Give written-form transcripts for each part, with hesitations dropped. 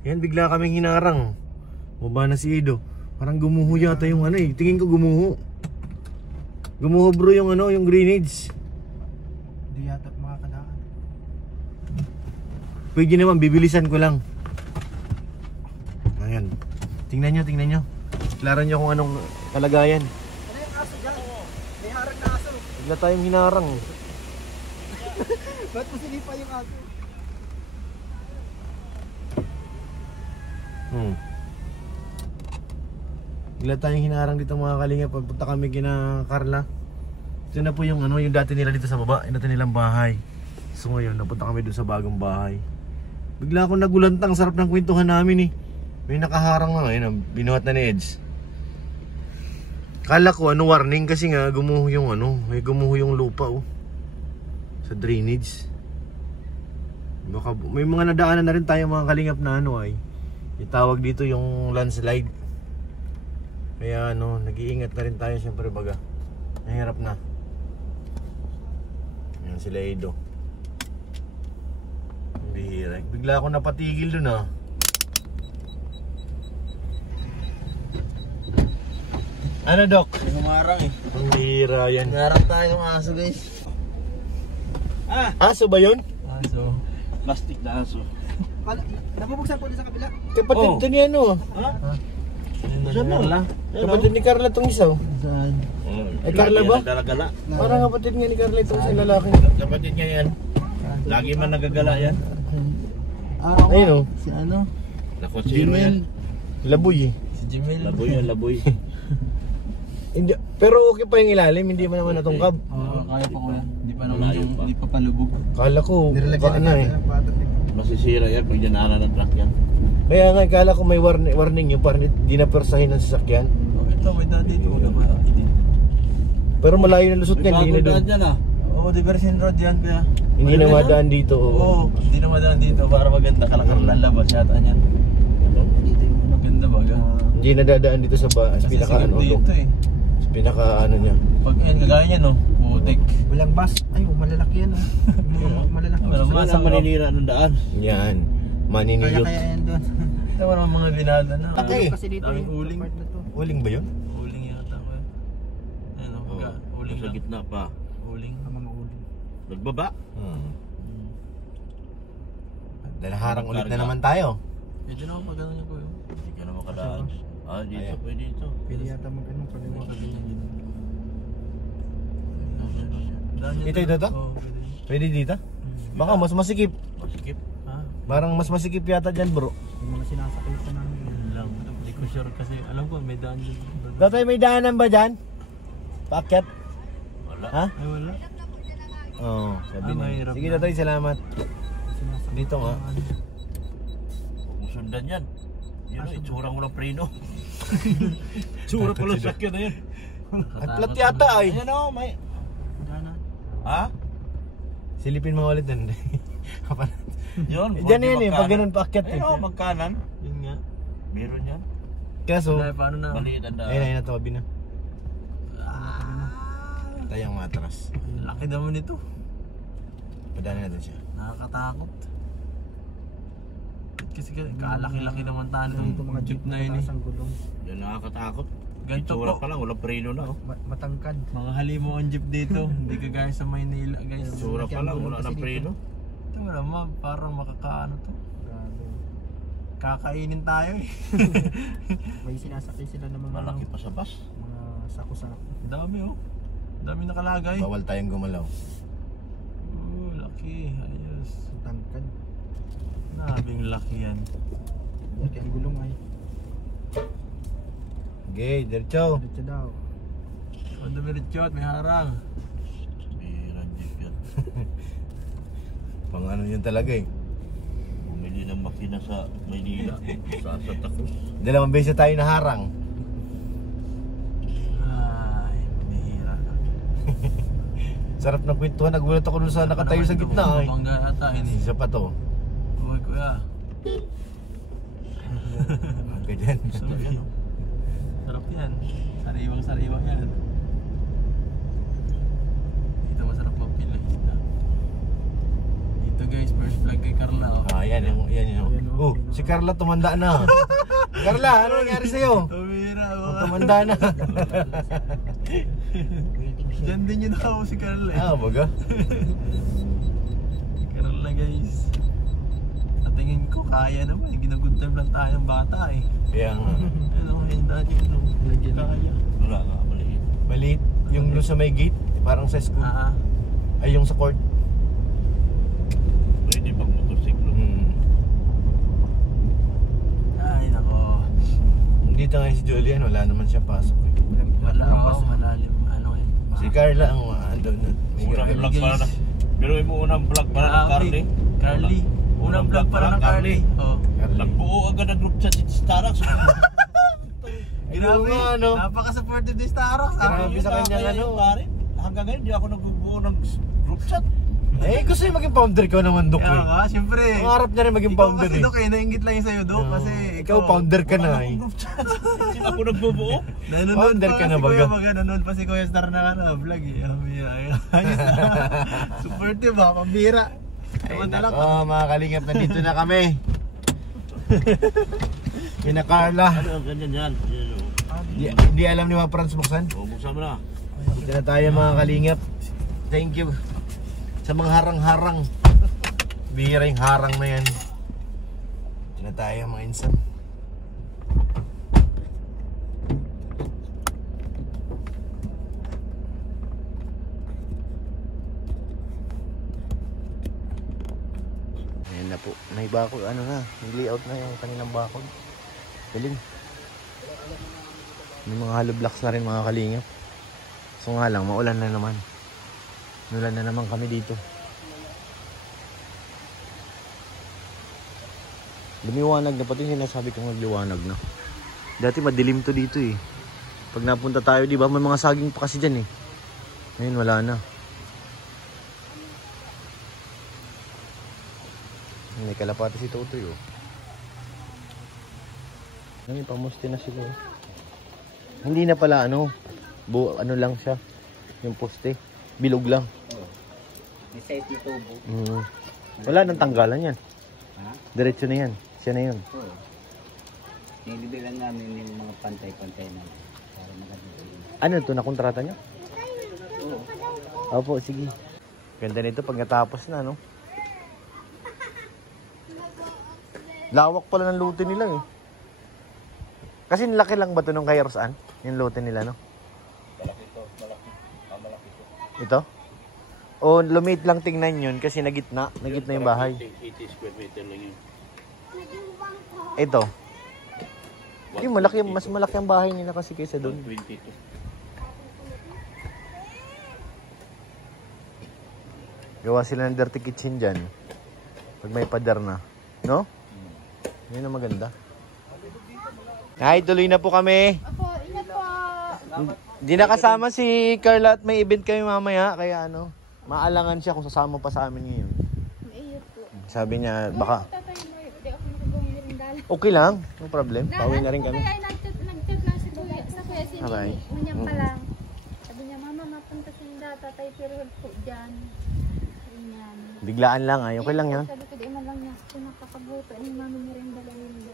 Yan, bigla kaming hinarang. Baba na si Edo. Parang gumuho yata yung ano eh. Tingin ko gumuho. Gumuho bro yung ano, yung grenades. Hindi yata makakadaan. Pwede naman, bibilisan ko lang. Ayan. Tingnan nyo. Klaran nyo kung anong kalagayan. Ano yung aso dyan? May harang na aso. Bigla tayong hinarang. Ba't mo sinipa yung aso? Bigla tayong hinarang dito mga kalinga. Pagpunta kami kina Carla. Ito na po yung ano, yung dati nila dito sa baba. Yung dati nilang bahay. So ngayon, napunta kami doon sa bagong bahay. Bigla akong nagulantang. Sarap ng kwentuhan namin eh. May nakaharang nga eh. Binuhat na ni Edge. Kala ko ano, warning kasi nga gumuho yung ano. May gumuho yung lupa oh. Sa drainage. Baka, may mga nadaanan na rin tayo mga kalingap na ano ay. Itawag dito yung landslide. Kaya ano, nag-iingat na rin tayo siyempre baga. Nahirap na. Yan sila Edo. Bihira. Bigla ako napatigil dun ah. Ano Doc? May humarang eh. Ang bihira yan. Humarang tayo ng aso guys. Aso ba yun? Aso. Plastic na aso. Nabubuksan po din sa kabila. Kapatid to ni ano? Ha? Saan mo? Kapatid ni Carla tong isa oh. Saan? Ay Carla ba? Nagagala. Parang kapatid nga ni Carla itong isang lalaki. Kapatid niya yan. Lagi man nagagala yan. Ayun oh. Si ano? Nakotsiro yan. Laboy eh. Si Jimel. Laboy yan, laboy. Hindi, pero okay pa yung ilalim, hindi mo naman natungkab. Oo, kaya pa ko yan. Hindi pa naman yung, hindi pa palubog. Kala ko, baka na eh. Masisira yan pag dinaanan ng truck yan. Kaya nga, kala ko may warning yung parang di na persahin ng sasakyan. Oh, ito, may daan dito. Wala pa. Pero malayo na lusot niyan, hindi na doon. Dyan ah. Oo, Diversion Road yan kaya. Hindi na madaan dito. Oo, hindi na madaan dito para maganda kalakaran labas yata niyan. Dito yung maganda baga. Hindi na dadaan dito sa Kasi pinaka siguro ano. dito eh. Sa pinaka ano niya. Pag yan, kagaya niya no, putik. Walang bus. Ay, malalaki yan oh. Malalaki. Saan sa maninira ng daan? Yan. Maniniyot. Kaya yan doon. Ito naman mga binada na. Okay. Kasi dito yung uling. Uling ba yun? Uling yata ko yan. Ayan o, uling Sa lang. gitna pa. Uling. Mga uling. Nagbaba. Dahil harang ulit na naman tayo. Medyo na ako pag gano'n niya ko yun. Hindi ka na makadaan. Ah, dito, Ayan. pwede dito. Pwede yata mag-anong kaliwa ka din. Ito to? Oo, pwede. Pwede dito? Baka mas masikip. Masikip. Ha? Parang mas masikip yata dyan bro. Yung mga sinasakay pa namin. Yun lang. Hindi ko sure kasi alam ko may daan dyan. Tatay, may daanan ba dyan? Paakyat? Wala. Ha? Ay wala. Oo, sabi na. mahirap Sige na. tatay, salamat. Sinasakay Dito nga. pa namin. Kung sundan yan. Yun o, itsura mo ng preno. Itsura ko lang sakyan na yan. At plat yata ay. Ayan o, may... Daanan. Ha? Silipin mga ulit din. Yun. Diyan yan eh, pag ganun paakyat eh. Ayun o, magkanan. Yun nga. Meron yan. Kaso, Wala, paano na? Maliit ang daan. ayun na tabi na. Tayang matras. Laki naman ito. Padaanan natin siya. Nakakatakot. Kasi kalaki-laki naman tayo itong mga jeep na yun eh. Yan nakakatakot. Ganito Itsura po. pa lang, walang preno na. Oh. Matangkad. Mga halimo ang jeep dito. Hindi ka gaya sa Maynila guys. Itsura pa lang, wala ng preno. Ito mo naman, parang makakaano to. Kakainin tayo eh. May sinasakay sila ng mga Malaki pa sa bus. mga sako-sako. Dami oh. Dami nakalagay. Bawal tayong gumalaw. Oh, laki. Ayos. Tangkad. Nabing laki yan. Laki ang gulong ay. Okay, diretso. Diretso daw. Ang dami rin may harang. Meron jeep yan. Pang ano yun talaga eh. Bumili ng makina sa Maynila. Sa Santa Cruz. 2 beses tayo naharang. Ay, mahira na. Sarap ng kwentuhan. Nagulat ako dun sa nakatayo sa gitna eh. Bangga ata ini. Isa pa to. Uy kuya. Ganyan. Sarap yan. Sariwang yan. Dito masarap magpila isda. Dito guys, first vlog kay Carla. Oh. Yan yung. Oh, si Carla tumanda na. Carla, ano nangyari sa'yo? Tumira, Tumanda na. Diyan din yun ako si Carla eh. Baga? Carla guys. Sa tingin ko, kaya naman. Ginagood time lang tayo ng bata eh. Kaya nga. Ano, hindi yun. Lagyan kaya. Wala nga, maliit. Maliit. Yung doon sa may gate, parang sa school. Ay, yung sa court. Pwede pag motorsiklo. Ay, nako. Dito nga si Julian, wala naman siya pasok eh. Wala ako, malalim. Ano eh. Si Carla ang andun na. Unang vlog para na. Pero mo unang vlog para ng Carly. Carly. Unang vlog para ng Carly. Oh. Nagbuo agad ang group chat si Starax. Grabe, ano? Napaka-supportive ni Starox. Grabe sa kanya ano. Hanggang ngayon di ako nagbubuo ng group chat. Gusto niya maging founder ko naman, Dok. Kaya nga, siyempre. Ang harap niya rin maging founder Ikaw kasi, Dok, nainggit lang yun sa'yo, Dok. Kasi ikaw founder ka na eh. Group chat. Sino ako nagbubuo? Nanonood Founder ka na si baga. Kuya Baga. Nanonood pa si Kuya Star na vlog eh. Ayos na. Supportive ha, pambira. Mga kalingap, nandito na kami. Kina Carla. Ano, ganyan yan. Hindi alam ni mga Franz buksan. Buksan mo na. Dito na tayo mga kalingap. Thank you sa mga harang-harang. Bihira yung harang na yan. Dito na tayo mga insan. Ayan na po. May bakod. Ano na. May layout na yung kanilang bakod. Galing. May mga hollow blocks na rin mga kalingap. So nga lang, maulan na naman. Nulan na naman kami dito. Lumiwanag na, pati sinasabi kong magliwanag na. Dati madilim to dito eh. Pag napunta tayo, di ba, may mga saging pa kasi dyan eh. Ngayon wala na. May kalapati si Totoy oh. Ngayon, pamusti na sila oh. Hindi na pala ano lang siya. Yung poste. Bilog lang. May size na tubo. Wala nang tanggalan yan. Ha? Diretso na yan. Siya na yun. Oo. Nilibilan namin yung mga pantay-pantay na para maganda. Ano ito? Nakontrata nyo? Oo. Opo, sige. Ganda nito pag natapos na, no? Lawak pala ng lote nila eh. Kasi laki lang ba ito nung kay Rosan? Yung lote nila, no? Malaki ito. Malaki ito. Ito? O lumit lang tingnan yun kasi nagitna yung bahay. 80 square meter lang yun. Ito. Yung malaki, mas malaki ang bahay nila kasi kaysa doon. 22. Gawa sila ng dirty kitchen dyan. Pag may pader na. No? Yun ang maganda. Ay, tuloy na po kami. Opo, ingat po. Di nakasama si Carla at may event kami mamaya. Kaya ano, maalangan siya kung sasama pa sa amin ngayon. Iyo po. Sabi niya, baka Tatay mo, di ako nakagawin na rin dala. okay lang. No problem. Pauwi na rin kami. Kaya nag-chat lang si Kuya, sa Kuya Sini. Aray. Unyang pa lang. Sabi niya, mama, mapunta si Inda, tatay, pero po dyan. Ganyan. Biglaan lang ay. Okay lang yan. Sabi ko, di man lang niya, kung nakakabuto, ni mami niya rin dala nila.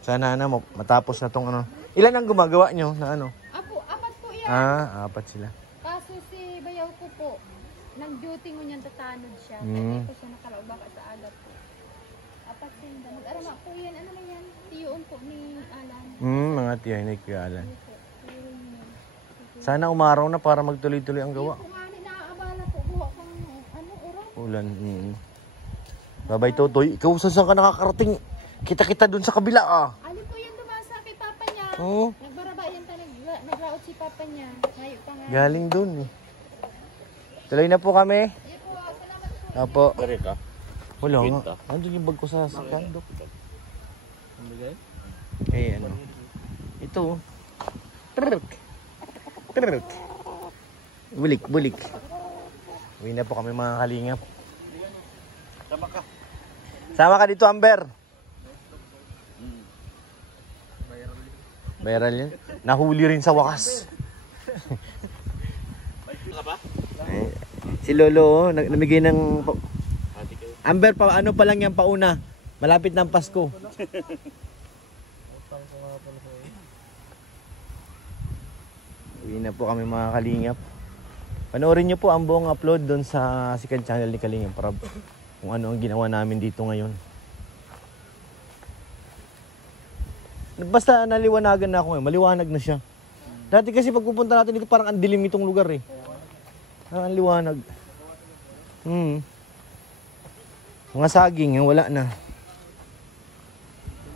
Sana na matapos na tong ano. Ilan ang gumagawa nyo na ano? Apo, apat po yan. Apat sila. Kaso si Bayaw ko po, nag-duty mo niyan tatanod siya. Mm. Kaya po siya nakalaubaka sa agad po. Apat sinda. Mag-arama po yan. Ano man yan? Tiyoon po ni Alan. Mga tiyan ni Kuya Alan. Ano po? Tiyoon niya. Sana umaraw na para magtuloy-tuloy ang gawa. Kung ano, naaabala po. Buha kang ano, urang. Ulan. Babay Totoy. Ikaw saan ka nakakarating? Kita-kita dun sa kabila ah. Alin po yan dumasa kay Papa niya. Oo. Nagbaraba yan ta. Nagraot si Papa niya. Ngayon pa nga. Galing dun eh. Tuloy na po kami. Iyo po. Salamat po. Apo. Bari ka? Wala Pinta. nga. Andun yung bag ko sa sakyan, Dok. Bigay? Eh, ano? Ito. Trrrk. Trrrk. Bulik, bulik. Uwi na po kami mga kalingap. Sama ka. Sama ka dito, Amber. Viral yan. Nahuli rin sa wakas. Ka ba? Si Lolo, namigay ng Hati kayo. Amber, ano pa lang yan, pauna. Malapit ng Pasko. Uwi na po kami mga Kalingap. Panoorin nyo po ang buong upload doon sa second channel ni Kalingap Prab. Kung ano ang ginawa namin dito ngayon. Basta naliwanagan na ako ngayon. Maliwanag na siya. Dati kasi pag pupunta natin dito parang ang dilim itong lugar eh. Ang liwanag. Mga saging, wala na.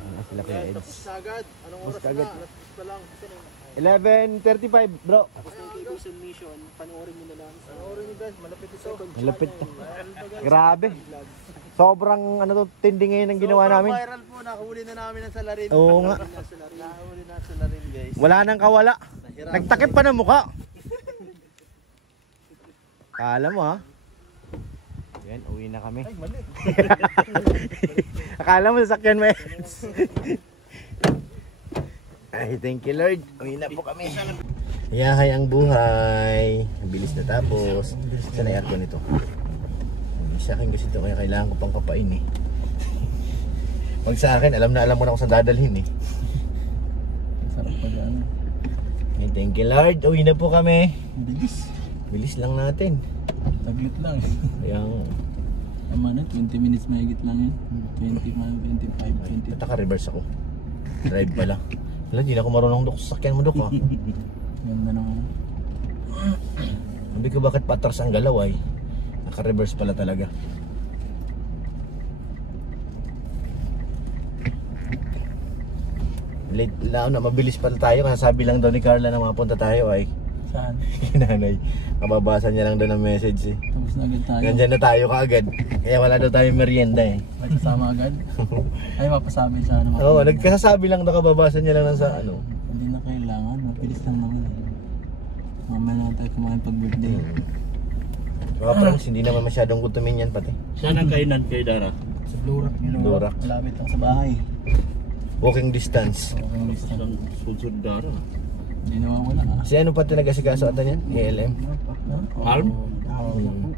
Wala sila kay Eds. Sagad. Anong oras Sagad. na? Alas pa lang. 11:35 bro. Tapos na yung Vision Mission. Panoorin mo na lang. Panoorin nyo guys. Malapit ito. Malapit na. Grabe. Sobrang to, tindi ngayon ang ginawa namin. Viral po. Nakahuli na namin ang salarin. Oo nga. Nakahuli na ang salarin guys. Wala nang kawala. Nagtakip pa ng mukha. Kala mo ha. Yan, uwi na kami. Ay, mali. Akala mo sasakyan mo eh. Ay, thank you Lord. Uwi na po kami. Yahay ang buhay. Bilis na tapos. Saan na aircon ito? Sa akin kasi ito kaya kailangan ko pang kapain eh. Pag sa akin, alam na kung saan dadalhin eh. Sarap pa yan. Ay, thank you Lord. Uwi na po kami. Bilis. Bilis lang natin. Taglit lang. Kaya Tama na, 20 minutes mahigit lang yan. 25, 20. naka-reverse ako. Drive pala. Wala, di na ako marunong dok sa sakyan mo dok ha. Ganda naman. Hindi ko bakit patras ang galaw ay. Naka-reverse pala talaga. Late na, mabilis pala tayo. Kasasabi lang daw ni Carla na mapunta tayo ay. Saan? Nanay, kababasa niya lang daw ng message eh. Tapos na agad tayo. Nandyan na tayo kaagad. Kaya wala daw tayong merienda eh. May kasama agad? Ay, mapasabi sana. Oo, nagkasasabi lang daw, kababasa niya lang sa ano. Hindi na kailangan. Mabilis lang naman eh. Mamaya na tayo kumain pag birthday. Mga friends, hindi naman masyadong gutumin yan pati. Saan ang kainan kay Dara? Sa Blurak yun. Blue Rock. Malapit lang sa bahay. Walking distance. Okay, list lang. Isang sunsod Dara. Hindi nawawala ah. Si ano pa talaga si kaso ata niyan? ALM. Palm? Oo.